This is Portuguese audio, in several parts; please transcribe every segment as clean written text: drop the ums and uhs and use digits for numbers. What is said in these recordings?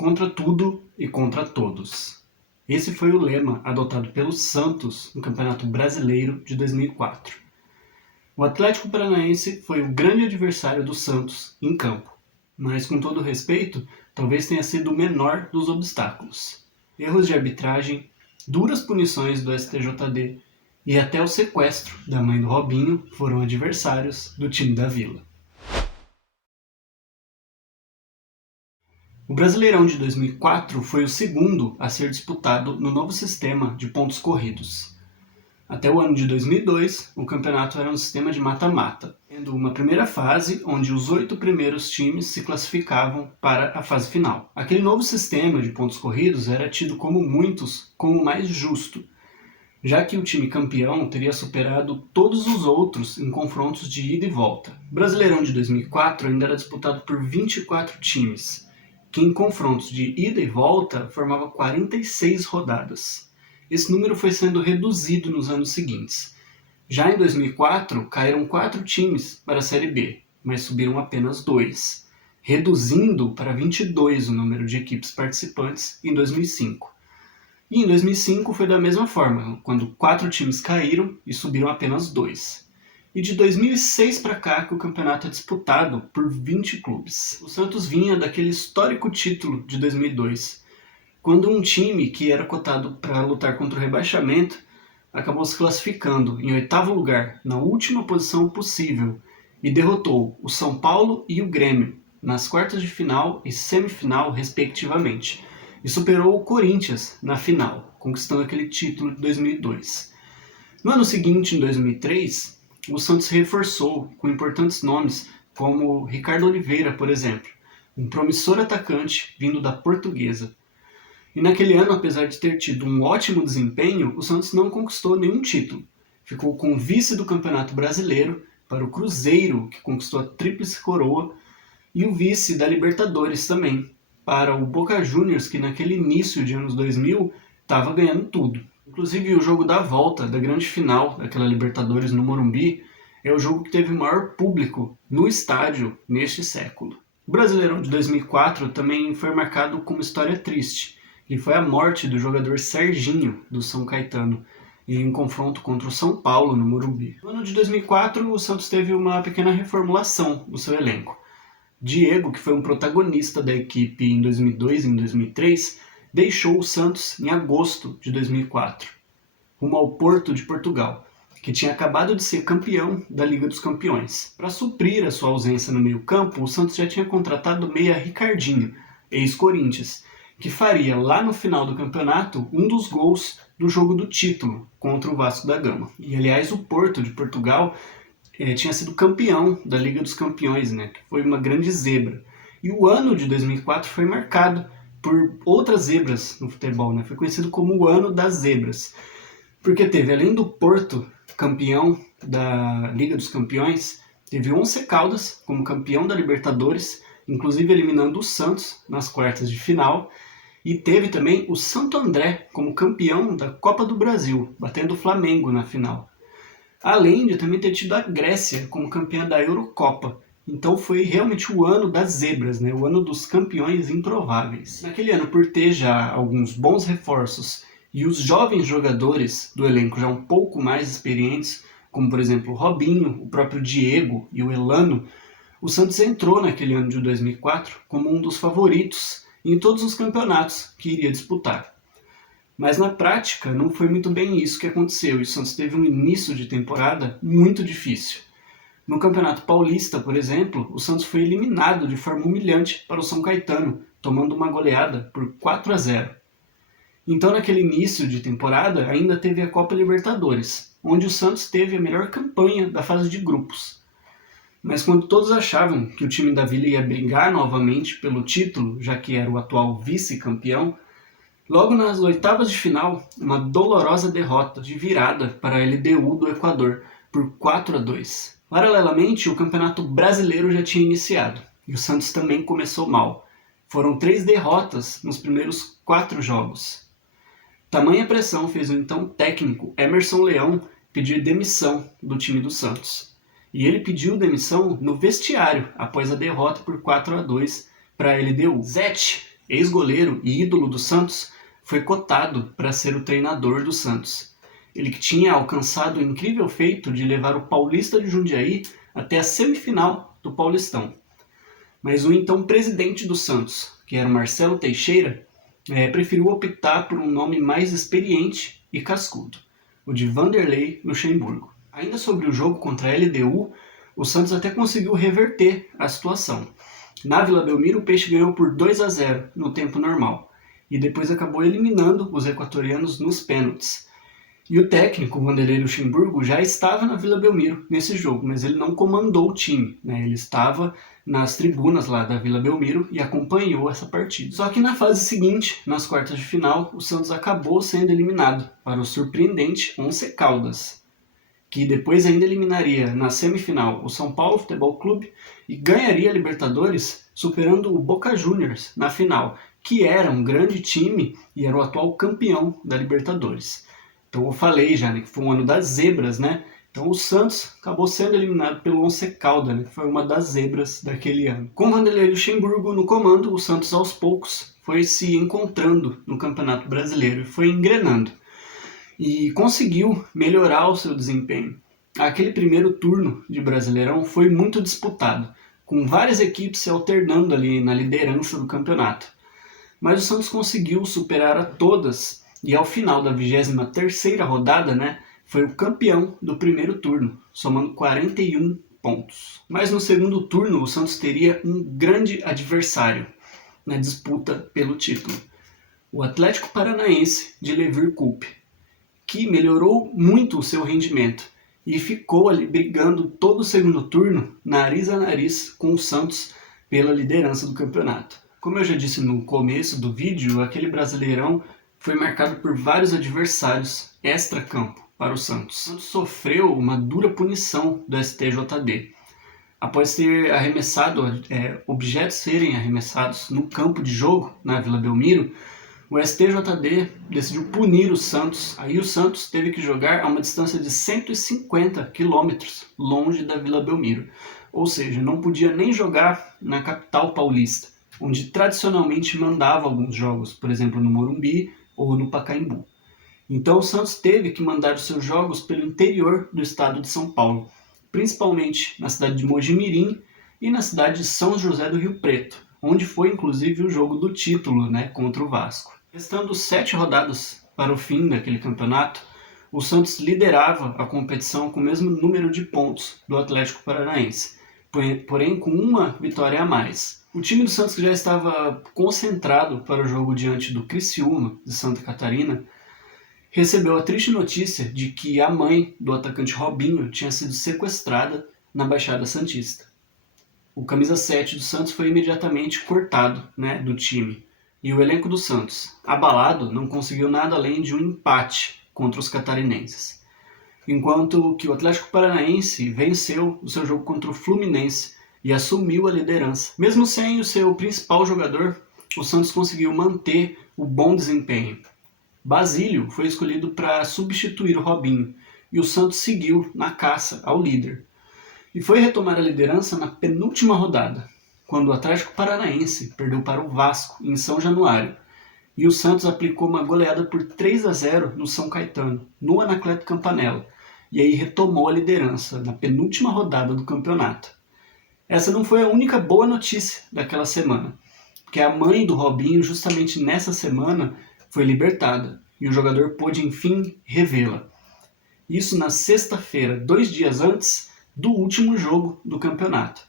contra tudo e contra todos. Esse foi o lema adotado pelo Santos no Campeonato Brasileiro de 2004. O Atlético Paranaense foi o grande adversário do Santos em campo, mas com todo respeito, talvez tenha sido o menor dos obstáculos. Erros de arbitragem, duras punições do STJD e até o sequestro da mãe do Robinho foram adversários do time da Vila. O Brasileirão de 2004 foi o segundo a ser disputado no novo sistema de pontos corridos. Até o ano de 2002, o campeonato era um sistema de mata-mata, tendo uma primeira fase onde os 8 primeiros times se classificavam para a fase final. Aquele novo sistema de pontos corridos era tido como muitos como mais justo, já que o time campeão teria superado todos os outros em confrontos de ida e volta. O Brasileirão de 2004 ainda era disputado por 24 times, que em confrontos de ida e volta formava 46 rodadas. Esse número foi sendo reduzido nos anos seguintes. Já em 2004, caíram 4 times para a Série B, mas subiram apenas 2, reduzindo para 22 o número de equipes participantes em 2005. E em 2005 foi da mesma forma, quando 4 times caíram e subiram apenas 2. E de 2006 para cá que o campeonato é disputado por 20 clubes. O Santos vinha daquele histórico título de 2002, quando um time que era cotado para lutar contra o rebaixamento acabou se classificando em 8º lugar, na última posição possível, e derrotou o São Paulo e o Grêmio nas quartas de final e semifinal, respectivamente, e superou o Corinthians na final, conquistando aquele título de 2002. No ano seguinte, em 2003, o Santos se reforçou com importantes nomes como Ricardo Oliveira, por exemplo, um promissor atacante vindo da Portuguesa. E naquele ano, apesar de ter tido um ótimo desempenho, o Santos não conquistou nenhum título. Ficou com o vice do Campeonato Brasileiro para o Cruzeiro, que conquistou a Tríplice Coroa, e o vice da Libertadores também, para o Boca Juniors, que naquele início de anos 2000 estava ganhando tudo. Inclusive o jogo da volta da grande final daquela Libertadores no Morumbi é o jogo que teve o maior público no estádio neste século. O Brasileirão de 2004 também foi marcado com uma história triste, que foi a morte do jogador Serginho, do São Caetano, em um confronto contra o São Paulo no Morumbi. No ano de 2004, o Santos teve uma pequena reformulação no seu elenco. Diego, que foi um protagonista da equipe em 2002 e em 2003, deixou o Santos em agosto de 2004, rumo ao Porto de Portugal, que tinha acabado de ser campeão da Liga dos Campeões. Para suprir a sua ausência no meio-campo, o Santos já tinha contratado o meia Ricardinho, ex-Corinthians, que faria lá no final do campeonato um dos gols do jogo do título contra o Vasco da Gama. E aliás, o Porto de Portugal tinha sido campeão da Liga dos Campeões, né, que foi uma grande zebra. E o ano de 2004 foi marcado por outras zebras no futebol, né? Foi conhecido como o ano das zebras, porque teve, além do Porto campeão da Liga dos Campeões, teve o Once Caldas como campeão da Libertadores, inclusive eliminando o Santos nas quartas de final, e teve também o Santo André como campeão da Copa do Brasil, batendo o Flamengo na final. Além de também ter tido a Grécia como campeã da Eurocopa. Então foi realmente o ano das zebras, né? O ano dos campeões improváveis. Naquele ano, por ter já alguns bons reforços e os jovens jogadores do elenco já um pouco mais experientes, como por exemplo o Robinho, o próprio Diego e o Elano, o Santos entrou naquele ano de 2004 como um dos favoritos em todos os campeonatos que iria disputar. Mas na prática não foi muito bem isso que aconteceu, e o Santos teve um início de temporada muito difícil. No Campeonato Paulista, por exemplo, o Santos foi eliminado de forma humilhante para o São Caetano, tomando uma goleada por 4-0. Então naquele início de temporada ainda teve a Copa Libertadores, onde o Santos teve a melhor campanha da fase de grupos. Mas quando todos achavam que o time da Vila ia brigar novamente pelo título, já que era o atual vice-campeão, logo nas oitavas de final, uma dolorosa derrota de virada para a LDU do Equador por 4-2. Paralelamente, o Campeonato Brasileiro já tinha iniciado, e o Santos também começou mal. Foram 3 derrotas nos primeiros 4 jogos. Tamanha pressão fez o então técnico Emerson Leão pedir demissão do time do Santos. E ele pediu demissão no vestiário após a derrota por 4-2 para a LDU. Zete, ex-goleiro e ídolo do Santos, foi cotado para ser o treinador do Santos. Ele que tinha alcançado o incrível feito de levar o Paulista de Jundiaí até a semifinal do Paulistão. Mas o então presidente do Santos, que era o Marcelo Teixeira, preferiu optar por um nome mais experiente e cascudo, o de Vanderlei Luxemburgo. Ainda sobre o jogo contra a LDU, o Santos até conseguiu reverter a situação. Na Vila Belmiro, o Peixe ganhou por 2-0 no tempo normal, e depois acabou eliminando os equatorianos nos pênaltis. E o técnico, Vanderlei Luxemburgo, já estava na Vila Belmiro nesse jogo, mas ele não comandou o time, né? Ele estava nas tribunas lá da Vila Belmiro e acompanhou essa partida. Só que na fase seguinte, nas quartas de final, o Santos acabou sendo eliminado para o surpreendente Once Caldas, que depois ainda eliminaria na semifinal o São Paulo Futebol Clube e ganharia a Libertadores, superando o Boca Juniors na final, que era um grande time e era o atual campeão da Libertadores. Então eu falei já, né, que foi um ano das zebras, né? Então o Santos acabou sendo eliminado pelo Once Caldas, né, que foi uma das zebras daquele ano. Com Vanderlei Luxemburgo no comando, o Santos aos poucos foi se encontrando no Campeonato Brasileiro e foi engrenando. E conseguiu melhorar o seu desempenho. Aquele primeiro turno de Brasileirão foi muito disputado, com várias equipes se alternando ali na liderança do campeonato. Mas o Santos conseguiu superar a todas e ao final da 23ª rodada, né, foi o campeão do primeiro turno, somando 41 pontos. Mas no segundo turno o Santos teria um grande adversário na disputa pelo título, o Atlético Paranaense de Levir Coupe, que melhorou muito o seu rendimento e ficou ali brigando todo o segundo turno, nariz a nariz com o Santos pela liderança do campeonato. Como eu já disse no começo do vídeo, aquele Brasileirão foi marcado por vários adversários extra-campo para o Santos. O Santos sofreu uma dura punição do STJD. Após ter arremessado, objetos serem arremessados no campo de jogo, na Vila Belmiro, o STJD decidiu punir o Santos. Aí o Santos teve que jogar a uma distância de 150 quilômetros longe da Vila Belmiro. Ou seja, não podia nem jogar na capital paulista, onde tradicionalmente mandava alguns jogos, por exemplo, no Morumbi ou no Pacaembu. Então o Santos teve que mandar os seus jogos pelo interior do estado de São Paulo, principalmente na cidade de Mojimirim e na cidade de São José do Rio Preto, onde foi inclusive o jogo do título, né, contra o Vasco. Restando 7 rodadas para o fim daquele campeonato, o Santos liderava a competição com o mesmo número de pontos do Atlético Paranaense, porém com uma vitória a mais. O time do Santos, que já estava concentrado para o jogo diante do Criciúma, de Santa Catarina, recebeu a triste notícia de que a mãe do atacante Robinho tinha sido sequestrada na Baixada Santista. O camisa 7 do Santos foi imediatamente cortado, né, do time. E o elenco do Santos, abalado, não conseguiu nada além de um empate contra os catarinenses. Enquanto que o Atlético Paranaense venceu o seu jogo contra o Fluminense e assumiu a liderança. Mesmo sem o seu principal jogador, o Santos conseguiu manter o bom desempenho. Basílio foi escolhido para substituir o Robinho e o Santos seguiu na caça ao líder. E foi retomar a liderança na penúltima rodada, quando o Atlético Paranaense perdeu para o Vasco em São Januário e o Santos aplicou uma goleada por 3-0 no São Caetano, no Anacleto Campanella, e aí retomou a liderança na penúltima rodada do campeonato. Essa não foi a única boa notícia daquela semana, porque a mãe do Robinho, justamente nessa semana, foi libertada e o jogador pôde enfim revê-la. Isso na sexta-feira, 2 dias antes do último jogo do campeonato.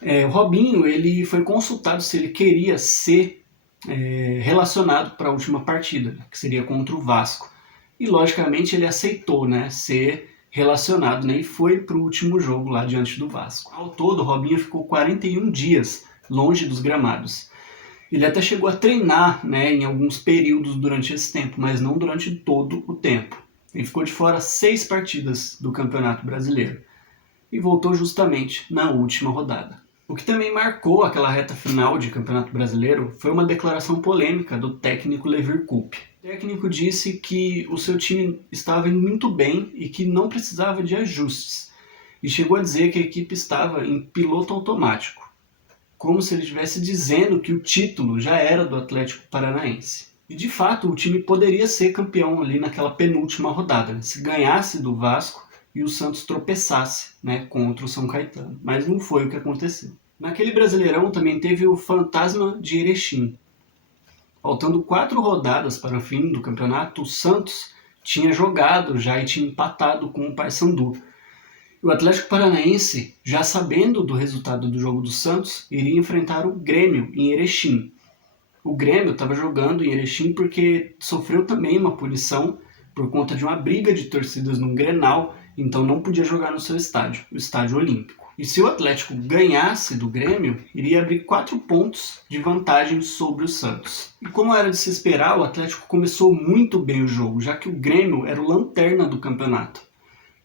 O Robinho ele foi consultado se ele queria ser relacionado para a última partida, que seria contra o Vasco. E logicamente ele aceitou, né, ser relacionado, né, e foi para o último jogo lá diante do Vasco. Ao todo, o Robinho ficou 41 dias longe dos gramados. Ele até chegou a treinar, né, em alguns períodos durante esse tempo, mas não durante todo o tempo. Ele ficou de fora 6 partidas do Campeonato Brasileiro e voltou justamente na última rodada. O que também marcou aquela reta final de Campeonato Brasileiro foi uma declaração polêmica do técnico Levir Coupe. O técnico disse que o seu time estava indo muito bem e que não precisava de ajustes, e chegou a dizer que a equipe estava em piloto automático. como se ele estivesse dizendo que o título já era do Atlético Paranaense. E de fato o time poderia ser campeão ali naquela penúltima rodada, né? Se ganhasse do Vasco e o Santos tropeçasse, né, contra o São Caetano. Mas não foi o que aconteceu. Naquele Brasileirão também teve o Fantasma de Erechim. Faltando 4 rodadas para o fim do campeonato, o Santos tinha jogado já e tinha empatado com o Paysandu. O Atlético Paranaense, já sabendo do resultado do jogo do Santos, iria enfrentar o Grêmio em Erechim. O Grêmio estava jogando em Erechim porque sofreu também uma punição por conta de uma briga de torcidas num Grenal, então não podia jogar no seu estádio, o Estádio Olímpico. E se o Atlético ganhasse do Grêmio, iria abrir 4 pontos de vantagem sobre o Santos. E como era de se esperar, o Atlético começou muito bem o jogo, já que o Grêmio era o lanterna do campeonato.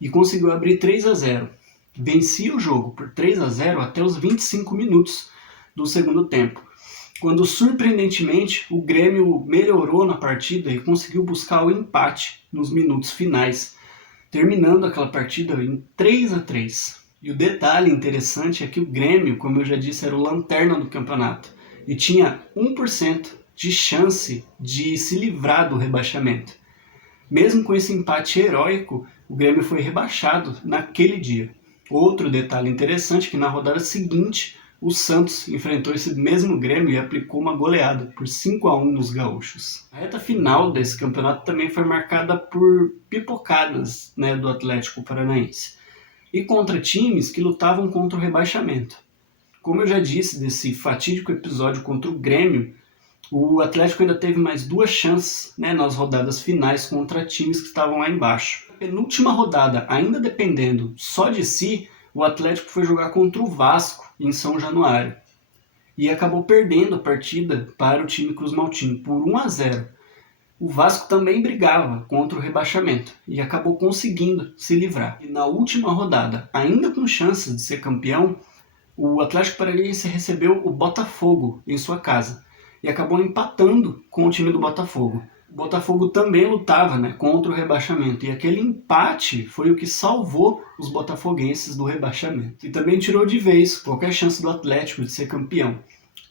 E conseguiu abrir 3-0. Vencia o jogo por 3-0 até os 25 minutos do segundo tempo, quando surpreendentemente o Grêmio melhorou na partida e conseguiu buscar o empate nos minutos finais, terminando aquela partida em 3-3. E o detalhe interessante é que o Grêmio, como eu já disse, era o lanterna do campeonato e tinha 1% de chance de se livrar do rebaixamento. Mesmo com esse empate heróico, o Grêmio foi rebaixado naquele dia. Outro detalhe interessante é que na rodada seguinte, o Santos enfrentou esse mesmo Grêmio e aplicou uma goleada por 5-1 nos gaúchos. A reta final desse campeonato também foi marcada por pipocadas, né, do Atlético Paranaense e contra times que lutavam contra o rebaixamento. Como eu já disse desse fatídico episódio contra o Grêmio, o Atlético ainda teve mais 2 chances, né, nas rodadas finais contra times que estavam lá embaixo. Na penúltima rodada, ainda dependendo só de si, o Atlético foi jogar contra o Vasco em São Januário e acabou perdendo a partida para o time Cruz Maltino por 1-0. O Vasco também brigava contra o rebaixamento e acabou conseguindo se livrar. E na última rodada, ainda com chances de ser campeão, o Atlético Paranaense recebeu o Botafogo em sua casa e acabou empatando com o time do Botafogo. O Botafogo também lutava, né, contra o rebaixamento, e aquele empate foi o que salvou os botafoguenses do rebaixamento. E também tirou de vez qualquer chance do Atlético de ser campeão,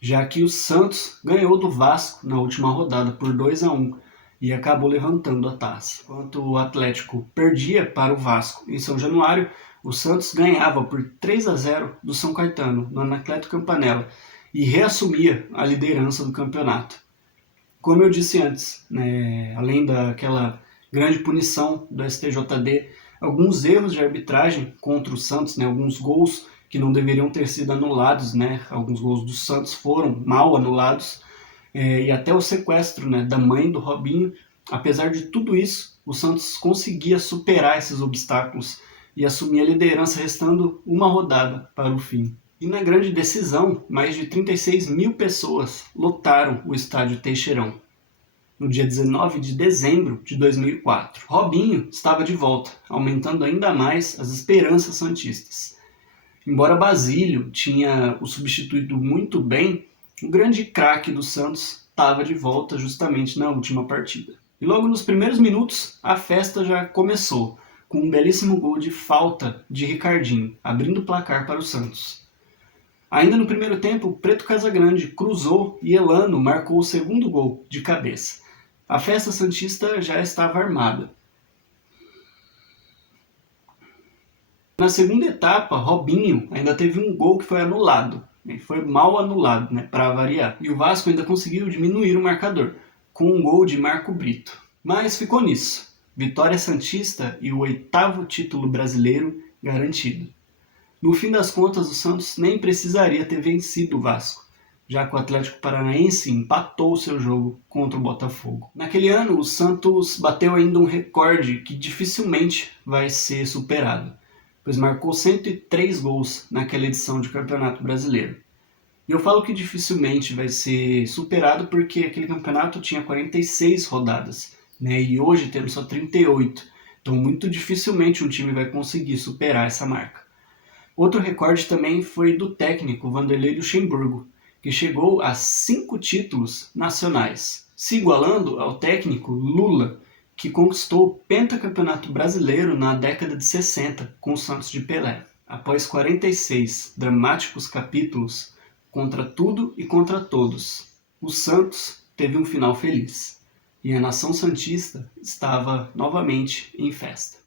já que o Santos ganhou do Vasco na última rodada por 2-1 e acabou levantando a taça. Enquanto o Atlético perdia para o Vasco em São Januário, o Santos ganhava por 3-0 do São Caetano, no Anacleto Campanella, e reassumia a liderança do campeonato. Como eu disse antes, né, além daquela grande punição do STJD, alguns erros de arbitragem contra o Santos, né, alguns gols que não deveriam ter sido anulados, né, alguns gols do Santos foram mal anulados, e até o sequestro, né, da mãe do Robinho. Apesar de tudo isso, o Santos conseguia superar esses obstáculos e assumir a liderança restando uma rodada para o fim. E na grande decisão, mais de 36 mil pessoas lotaram o estádio Teixeirão, no dia 19 de dezembro de 2004. Robinho estava de volta, aumentando ainda mais as esperanças santistas. Embora Basílio tinha o substituído muito bem, o grande craque do Santos estava de volta justamente na última partida. E logo nos primeiros minutos, a festa já começou, com um belíssimo gol de falta de Ricardinho, abrindo o placar para o Santos. Ainda no primeiro tempo, o Preto Casagrande cruzou e Elano marcou o segundo gol de cabeça. A festa santista já estava armada. Na segunda etapa, Robinho ainda teve um gol que foi anulado. Ele foi mal anulado, né, para variar. E o Vasco ainda conseguiu diminuir o marcador, com um gol de Marco Brito. Mas ficou nisso. Vitória santista e o 8º título brasileiro garantido. No fim das contas, o Santos nem precisaria ter vencido o Vasco, já que o Atlético Paranaense empatou seu jogo contra o Botafogo. Naquele ano, o Santos bateu ainda um recorde que dificilmente vai ser superado, pois marcou 103 gols naquela edição de Campeonato Brasileiro. E eu falo que dificilmente vai ser superado porque aquele campeonato tinha 46 rodadas, né? E hoje temos só 38, então muito dificilmente um time vai conseguir superar essa marca. Outro recorde também foi do técnico Vanderlei Luxemburgo, que chegou a 5 títulos nacionais, se igualando ao técnico Lula, que conquistou o pentacampeonato brasileiro na década de 60 com o Santos de Pelé. Após 46 dramáticos capítulos, contra tudo e contra todos. O Santos teve um final feliz, e a nação santista estava novamente em festa.